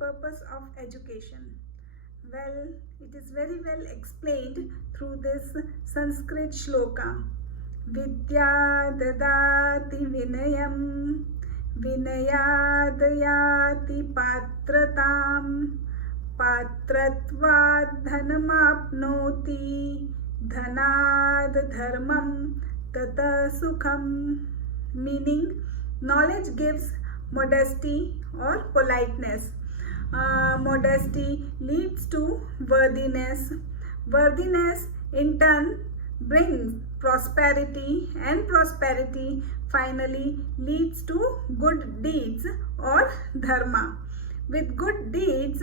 purpose of education? Well, it is very well explained through this Sanskrit shloka. Vidya dadati vinayam, vinayadayati patratam, patratvad dhanamapnoti, dhanad dharmam tata sukham. Meaning, knowledge gives modesty or politeness. Modesty leads to worthiness. Worthiness in turn brings prosperity, and prosperity finally leads to good deeds or dharma. With good deeds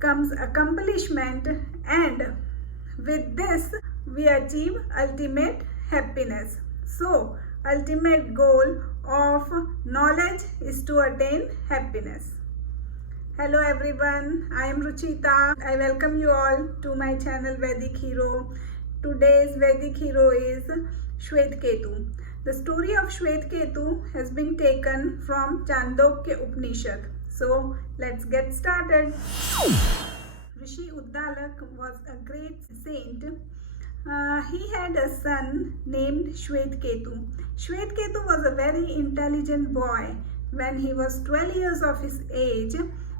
comes accomplishment, and with this we achieve ultimate happiness. So, ultimate goal of knowledge is to attain happiness. Hello everyone, I am Ruchita. I welcome you all to my channel Vedic Hero. Today's Vedic hero is Svetaketu. The story of Svetaketu has been taken from Chandogya Upanishad. So let's get started. Rishi Uddalak was a great saint. He had a son named Svetaketu. Svetaketu was a very intelligent boy. When he was 12 years of his age,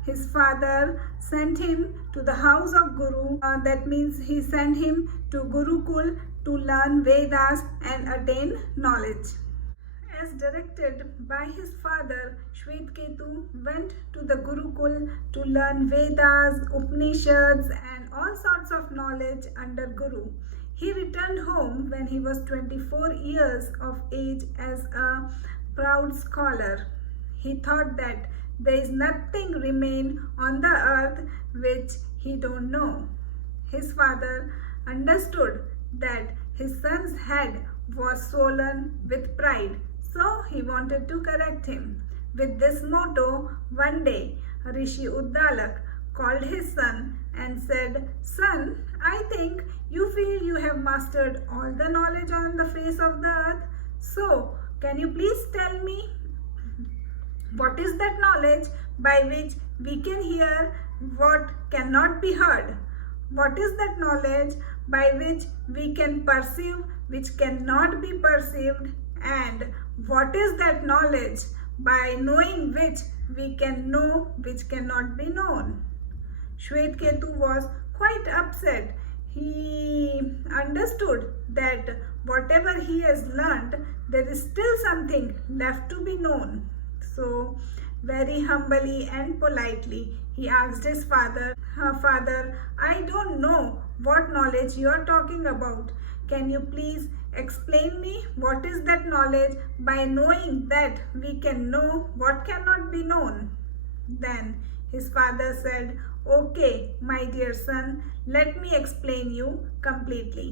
his father sent him to the house of Guru. That means he sent him to Gurukul to learn Vedas and attain knowledge. As directed by his father, Svetaketu went to the Gurukul to learn Vedas, Upanishads and all sorts of knowledge under Guru. He returned home when he was 24 years of age as a proud scholar. He thought that there is nothing remain on the earth which he don't know. His father understood that his son's head was swollen with pride, so he wanted to correct him. With this motto, one day Rishi Uddalak called his son and said, "Son, I think you feel you have mastered all the knowledge on the face of the earth. So, can you please tell me what is that knowledge by which we can hear what cannot be heard? What is that knowledge by which we can perceive which cannot be perceived? And what is that knowledge by knowing which we can know which cannot be known?" Svetaketu was quite upset. He understood that whatever he has learnt, there is still something left to be known. So, very humbly and politely, he asked his father, "Father, I don't know what knowledge you are talking about. Can you please explain me what is that knowledge by knowing that we can know what cannot be known?" Then his father said, "Okay, my dear son, let me explain you completely."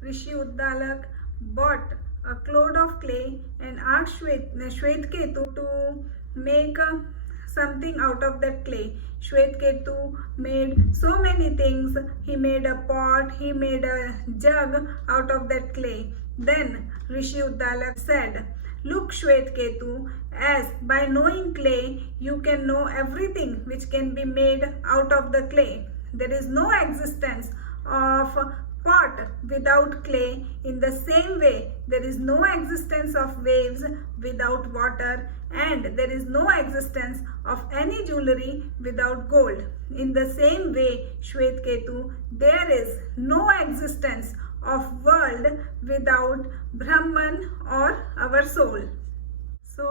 Rishi Uddalak bought a clod of clay and asked Svetaketu to make something out of that clay. Svetaketu made so many things. He made a pot, he made a jug out of that clay. Then Rishi Uddalak said, "Look, Svetaketu, as by knowing clay, you can know everything which can be made out of the clay. There is no existence of pot without clay. In the same way, there is no existence of waves without water, and there is no existence of any jewelry without gold. In the same way, Svetaketu, there is no existence of world without Brahman or our soul." So,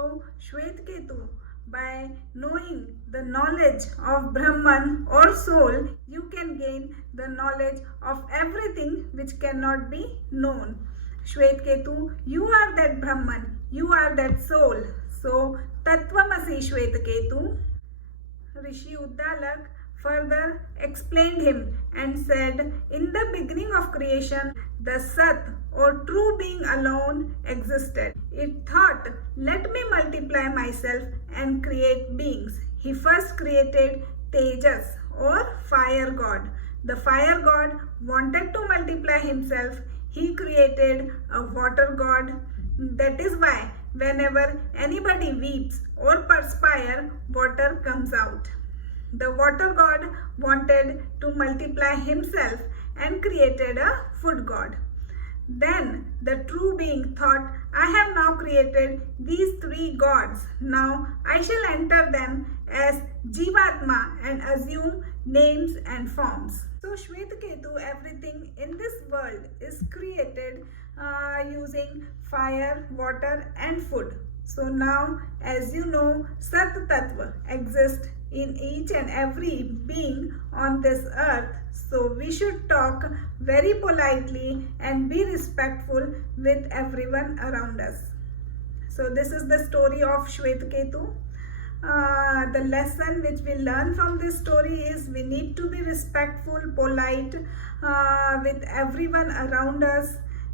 Svetaketu, by knowing the knowledge of Brahman or soul, you can gain the knowledge of everything which cannot be known. Svetaketu, you are that Brahman, you are that soul. So, Tattvamasi Svetaketu. Rishi Uddalak further explained him and said, "In the beginning of creation, the Sat or true being alone existed. It thought, let me multiply myself and create beings. He first created Tejas or fire god. The fire god wanted to multiply himself. He created a water god. That is why whenever anybody weeps or perspire, water comes out. The water god wanted to multiply himself and created a food god. Then the true being thought, I have now created these three gods. Now I shall enter them as Jivatma and assume names and forms. So Svetaketu, everything in this world is created using fire, water and food. So now, as you know, Sat Tattva exists in each and every being on this earth. So we should talk very politely and be respectful with everyone around us. So this is the story of Svetaketu. The lesson which we learn from this story is we need to be respectful, polite with everyone around us.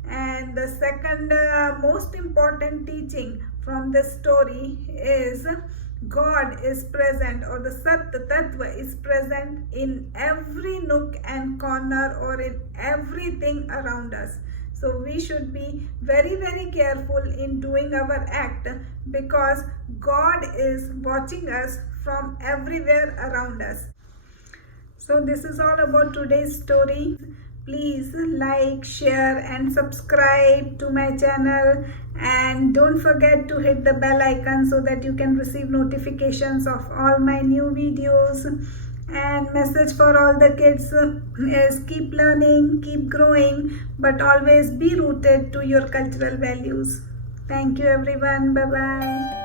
And the second most important teaching from this story is God is present, or the Sat Tattva is present in every nook and corner or in everything around us. So we should be very, very careful in doing our act, because God is watching us from everywhere around us. So this is all about today's story. Please like, share and subscribe to my channel, and don't forget to hit the bell icon so that you can receive notifications of all my new videos. And message for all the kids is keep learning, keep growing, but always be rooted to your cultural values. Thank you everyone. Bye bye.